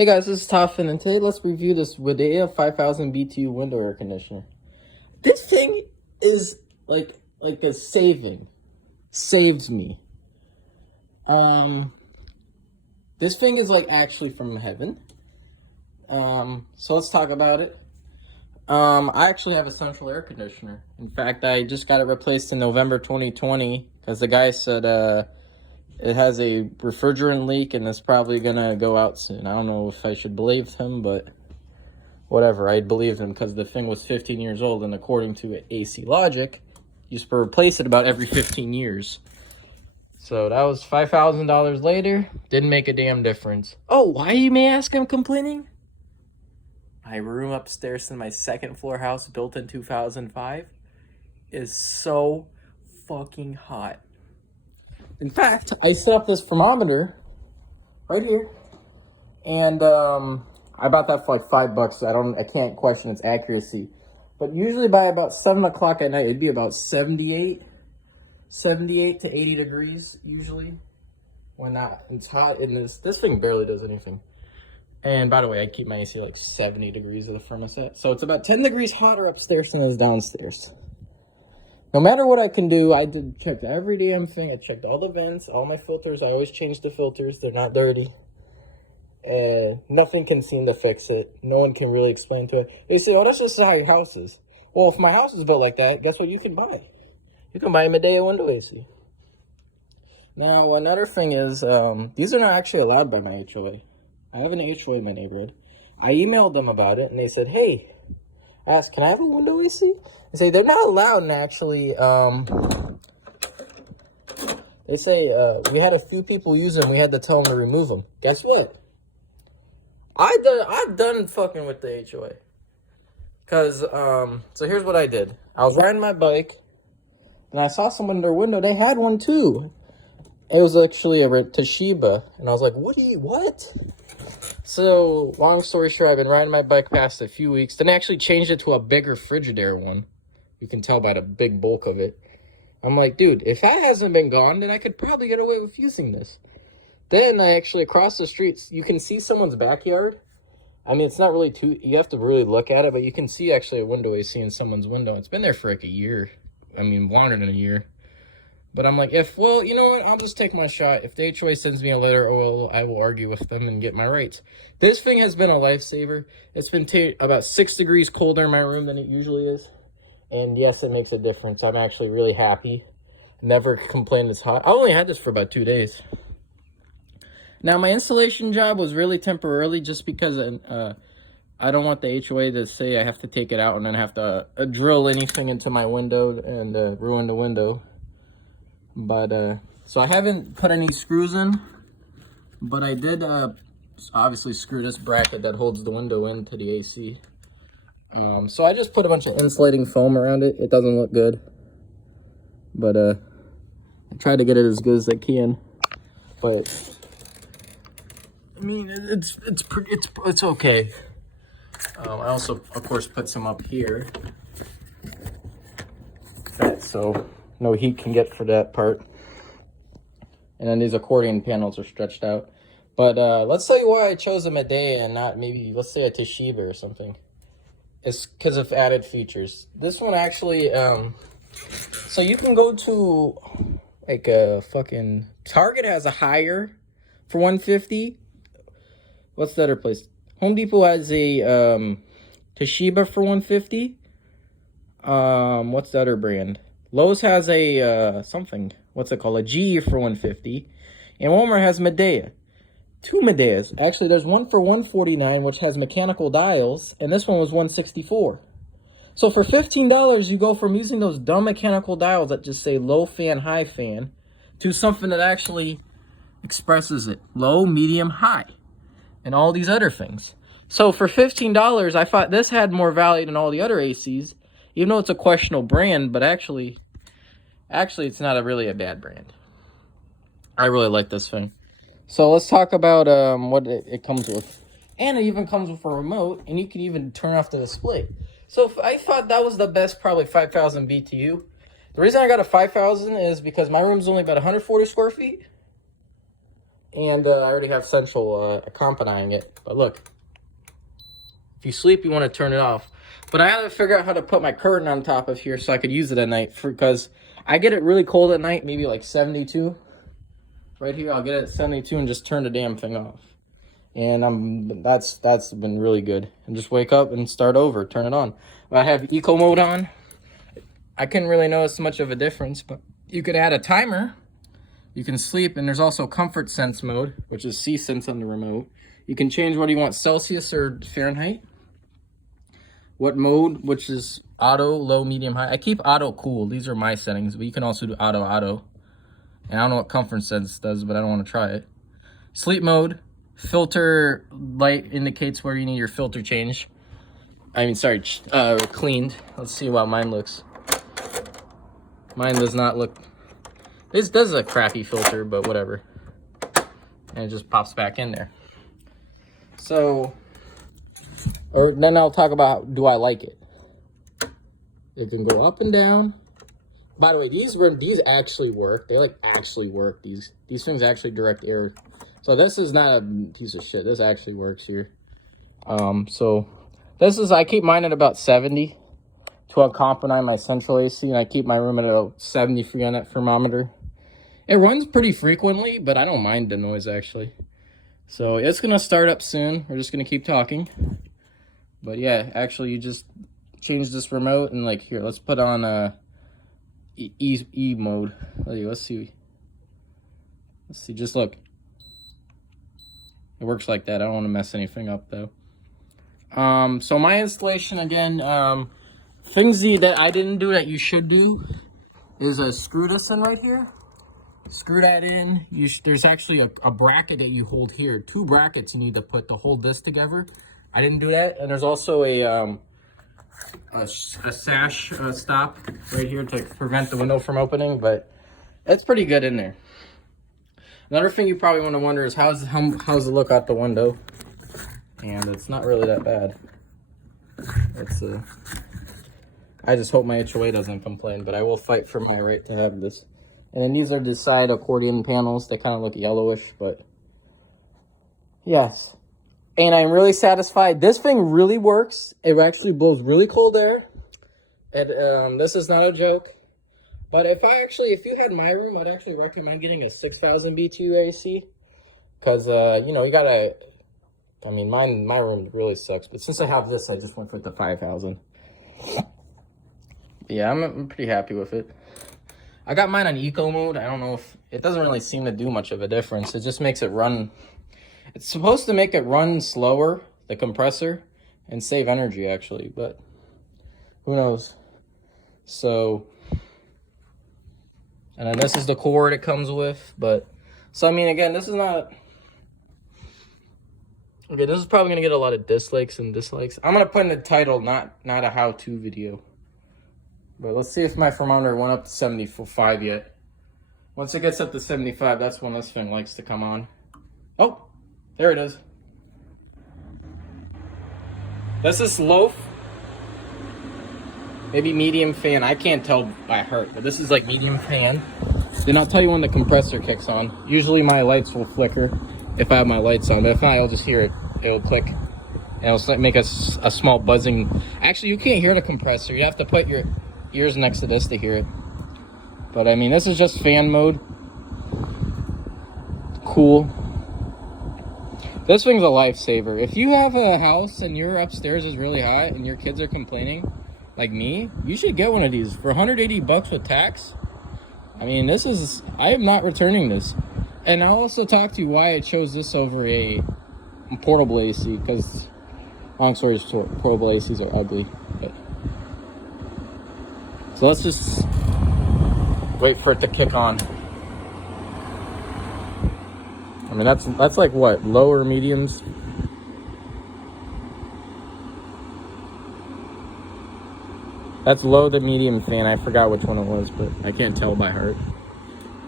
Hey guys, this is Toffin, and today let's review this Midea 5000 BTU window air conditioner. This thing is like a saves me. This thing is like actually from heaven. So let's talk about it. I actually have a central air conditioner. In fact, I just got it replaced in November 2020 because the guy said it has a refrigerant leak and it's probably gonna go out soon. I don't know if I should believe him, but whatever. I believed him because the thing was 15 years old, and according to AC logic, you used to replace it about every 15 years. So that was $5,000 later. Didn't make a damn difference. Oh, why, you may ask, I'm complaining? My room upstairs in my second floor house, built in 2005, is so fucking hot. In fact, I set up this thermometer right here, and I bought that for like $5. I can't question its accuracy, but usually by about 7 o'clock at night, it'd be about 78 to 80 degrees usually. When it's hot in this thing barely does anything. And by the way, I keep my AC like 70 degrees of the thermostat, so it's about 10 degrees hotter upstairs than it is downstairs. No matter what I can do, checked every damn thing. I checked all the vents, all my filters. I always change the filters. They're not dirty. And nothing can seem to fix it. No one can really explain to it. They say, oh, that's just how your house is. Well, if my house is built like that, guess what you can buy? You can buy a Midea window AC. Now, another thing is, these are not actually allowed by my HOA. I have an HOA in my neighborhood. I emailed them about it, and they said, hey, I asked, can I have a window AC? They say they're not allowed, and actually, they say we had a few people use them. We had to tell them to remove them. Guess what? I've done fucking with the HOA. Cause so here's what I did. I was riding my bike, and I saw someone in their window. They had one too. It was actually a Toshiba, and I was like, what? So, long story short, I've been riding my bike past a few weeks. Then I actually changed it to a bigger Frigidaire one. You can tell by the big bulk of it. I'm like, dude, if that hasn't been gone, then I could probably get away with using this. Then I actually, across the streets, you can see someone's backyard. I mean, it's not really you have to really look at it, but you can see actually a window AC in someone's window. It's been there for like a year. I mean, longer than a year. But I'm like, well, you know what? I'll just take my shot. If the HOA sends me a letter, I will argue with them and get my rights. This thing has been a lifesaver. It's been about 6 degrees colder in my room than it usually is. And yes, it makes a difference. I'm actually really happy. Never complained it's hot. I only had this for about 2 days. Now, my installation job was really temporarily just because I don't want the HOA to say I have to take it out and then have to drill anything into my window and ruin the window. But, so I haven't put any screws in, but I did, obviously screw this bracket that holds the window into the AC. So I just put a bunch of insulating foam around it. It doesn't look good, but, I tried to get it as good as I can, but, I mean, it's okay. I also, of course, put some up here, so no heat can get for that part. And then these accordion panels are stretched out. But let's tell you why I chose a Midea and not maybe, let's say, a Toshiba or something. It's because of added features. This one actually, so you can go to like a fucking Target has a higher for $150. What's the other place? Home Depot has a Toshiba for $150. What's the other brand? Lowe's has a something. What's it called? A G for $150. And Walmart has Midea. 2 Mideas. Actually, there's one for $149, which has mechanical dials, and this one was $164. So for $15, you go from using those dumb mechanical dials that just say low fan, high fan, to something that actually expresses it. Low, medium, high. And all these other things. So for $15, I thought this had more value than all the other ACs, even though it's a questionable brand, but actually it's not really a bad brand. I really like this thing. So let's talk about what it comes with. And it even comes with a remote, and you can even turn off the display. So I thought that was the best, probably 5,000 BTU. The reason I got a 5,000 is because my room's only about 140 square feet. And I already have central accompanying it. But look, if you sleep, you want to turn it off. But I had to figure out how to put my curtain on top of here so I could use it at night, because I get it really cold at night, maybe like 72. Right here, I'll get it at 72 and just turn the damn thing off. And that's been really good. And just wake up and start over, turn it on. I have eco mode on. I couldn't really notice much of a difference, but you could add a timer. You can sleep, and there's also comfort sense mode, which is C-Sense on the remote. You can change what you want, Celsius or Fahrenheit. What mode, which is auto, low, medium, high. I keep auto cool. These are my settings, but you can also do auto. And I don't know what comfort sense does, but I don't want to try it. Sleep mode, filter light indicates where you need your filter change. Cleaned. Let's see how mine looks. Mine does not look. This does a crappy filter, but whatever. And it just pops back in there. So, or then I'll talk about, do I like it? It can go up and down. By the way, these actually work. They actually work. These things actually direct air. So this is not a piece of shit. This actually works here. So this is, I keep mine at about 70 to accompany my central AC, and I keep my room at about 73 on that thermometer. It runs pretty frequently, but I don't mind the noise actually. So it's gonna start up soon. We're just gonna keep talking. But yeah, actually you just change this remote, and like here, let's put on E mode. Let's see, just look. It works like that. I don't want to mess anything up though. So my installation again, things that I didn't do that you should do is screw this in right here. Screw that in. There's actually a bracket that you hold here. 2 brackets you need to put to hold this together. I didn't do that. And there's also a sash stop right here to prevent the window from opening, but it's pretty good in there. Another thing you probably want to wonder is how's the look out the window, and it's not really that bad. It's I just hope my HOA doesn't complain, but I will fight for my right to have this. And then these are the side accordion panels. They kind of look yellowish, but yes. And I'm really satisfied. This thing really works. It actually blows really cold air. And this is not a joke. But if you had my room, I'd actually recommend getting a 6,000 BTU AC. Because, you gotta, my room really sucks. But since I have this, I just went with the 5,000. Yeah, I'm pretty happy with it. I got mine on eco mode. I don't know if, it doesn't really seem to do much of a difference. It just makes it run. It's supposed to make it run slower, the compressor, and save energy actually, but who knows. So, and then this is the cord it comes with, but, so again, this is not, okay, this is probably gonna get a lot of dislikes and dislikes. I'm gonna put in the title, not a how-to video. But let's see if my thermometer went up to 75 yet. Once it gets up to 75, that's when this thing likes to come on. Oh, there it is. This is low, maybe medium fan. I can't tell by heart, but this is like medium fan. Then I'll tell you when the compressor kicks on. Usually my lights will flicker if I have my lights on, but if not, I'll just hear it. It'll click, and it'll make a small buzzing. Actually, you can't hear the compressor. You have to put your ears next to this to hear it. But this is just fan mode. Cool. This thing's a lifesaver. If you have a house and your upstairs is really hot and your kids are complaining, like me, you should get one of these for 180 bucks with tax. I am not returning this. And I'll also talk to you why I chose this over a portable AC, because long story short, portable ACs are ugly. But so let's just wait for it to kick on. That's like what, lower mediums? That's low to medium fan. I forgot which one it was, but I can't tell by heart.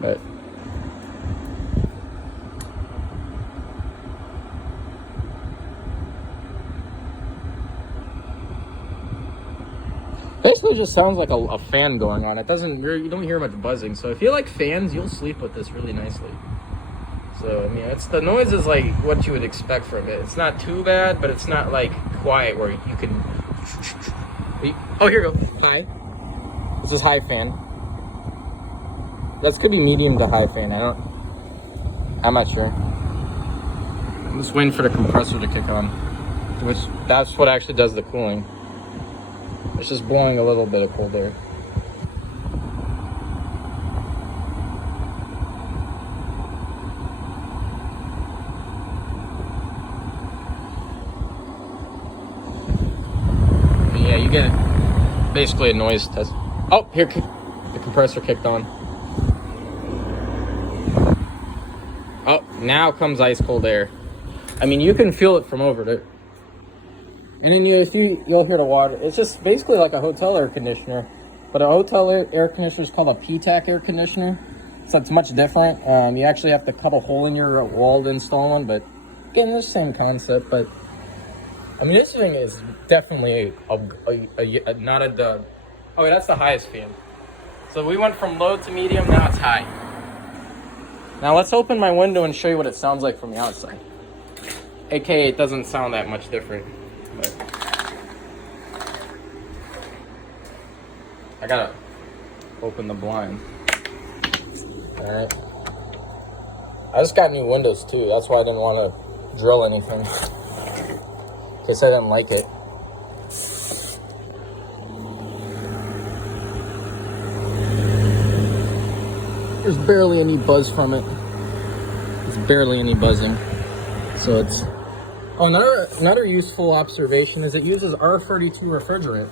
But basically just sounds like a fan going on. It doesn't, you don't hear much buzzing. So if you like fans, you'll sleep with this really nicely. So, I mean, the noise is like what you would expect from it. It's not too bad, but it's not like quiet where you can... Oh, here we go. High. This is high fan. That could be medium to high fan. I'm not sure. I'm just waiting for the compressor to kick on, which that's what actually does the cooling. It's just blowing a little bit of cold air. Yeah, you get basically a noise test. Oh, here, the compressor kicked on. Oh, now comes ice cold air. I mean, you can feel it from over there. And then you'll hear the water. It's just basically like a hotel air conditioner, but a hotel air conditioner is called a PTAC air conditioner, so it's much different. You actually have to cut a hole in your wall to install one, but again, it's the same concept. But I mean, this thing is definitely not a dud. Oh, that's the highest fan. So we went from low to medium, now it's high. Now let's open my window and show you what it sounds like from the outside. AKA, it doesn't sound that much different. But I gotta open the blind. Alright. I just got new windows too. That's why I didn't want to drill anything. In case I didn't like it. There's barely any buzz from it. There's barely any buzzing. So it's... Oh, another useful observation is it uses R32 refrigerant.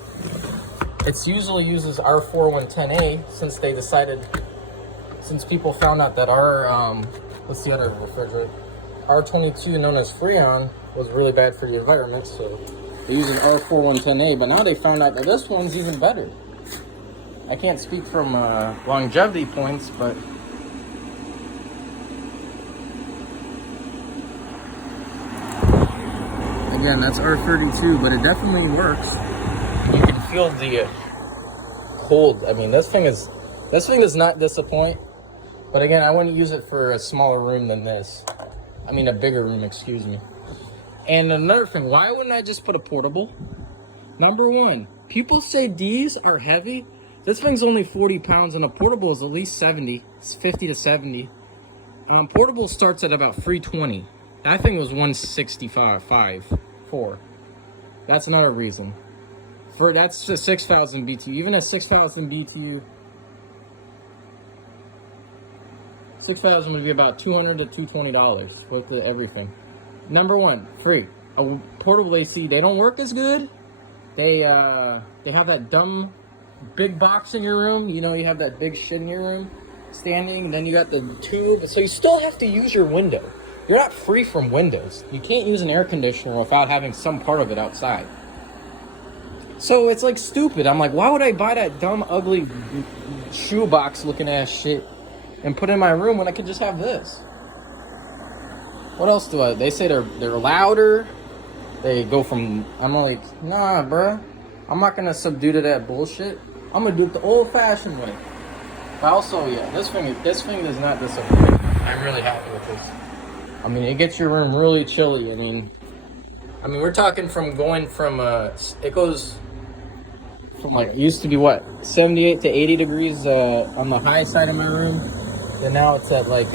It's usually uses R4110A since people found out that what's the other refrigerant? R22, known as Freon, was really bad for the environment, so they're using R4110A, but now they found out that this one's even better. I can't speak from longevity points, but again, that's R32, but it definitely works. You can feel the cold. I mean, this thing does not disappoint. But again, I wouldn't use it for a smaller room than this. I mean, a bigger room, excuse me. And another thing, why wouldn't I just put a portable? Number one, people say these are heavy. This thing's only 40 pounds, and a portable is at least 70. It's 50 to 70. Portable starts at about 320. That thing was 165.4. That's another reason. That's just 6,000 BTU. Even at 6,000 BTU, 6,000 would be about $200 to $220 with everything. Number one, free. A portable AC, they don't work as good. They have that dumb big box in your room. You know, you have that big shit in your room standing. Then you got the tube. So you still have to use your window. You're not free from windows. You can't use an air conditioner without having some part of it outside. So it's like stupid. I'm like, why would I buy that dumb, ugly shoebox looking ass shit and put it in my room when I could just have this? What else they say they're louder. They go from, I'm like, nah, bruh. I'm not gonna subdue to that bullshit. I'm gonna do it the old-fashioned way. But also, yeah, this thing does not disappoint. I'm really happy with this. I mean, it gets your room really chilly. I mean, we're talking from going from it goes from like, it used to be what, 78 to 80 degrees on the high side of my room, and now it's at like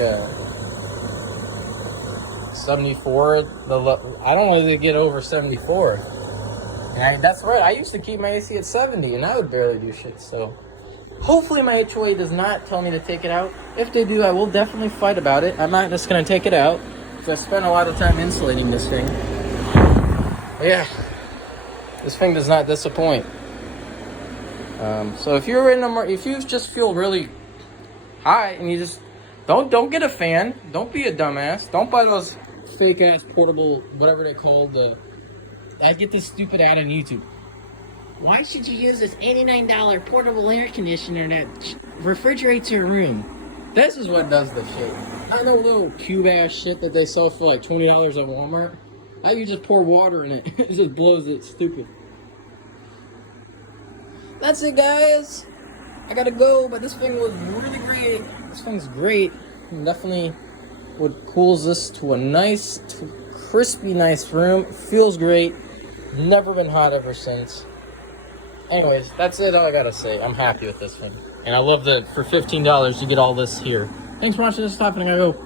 74. I don't want it to get over 74. And that's right. I used to keep my AC at 70, and I would barely do shit. So hopefully my HOA does not tell me to take it out. If they do, I will definitely fight about it. I'm not just gonna take it out, because I spent a lot of time insulating this thing. But yeah, this thing does not disappoint. So if you're if you just feel really high and you just don't get a fan, don't be a dumbass. Don't buy those fake ass portable, whatever they call the. I get this stupid ad on YouTube. Why should you use this $89 portable air conditioner that refrigerates your room? This is what does the shit. I know little cube ass shit that they sell for like $20 at Walmart. How you just pour water in it? It just blows it. Stupid. That's it, guys. I gotta go, but this thing was really great. This thing's great. Definitely what cools this to a nice, crispy, nice room. Feels great. Never been hot ever since. Anyways, that's it. All I gotta say. I'm happy with this thing, and I love that for $15 you get all this here. Thanks for watching this. Stop, and I gotta go.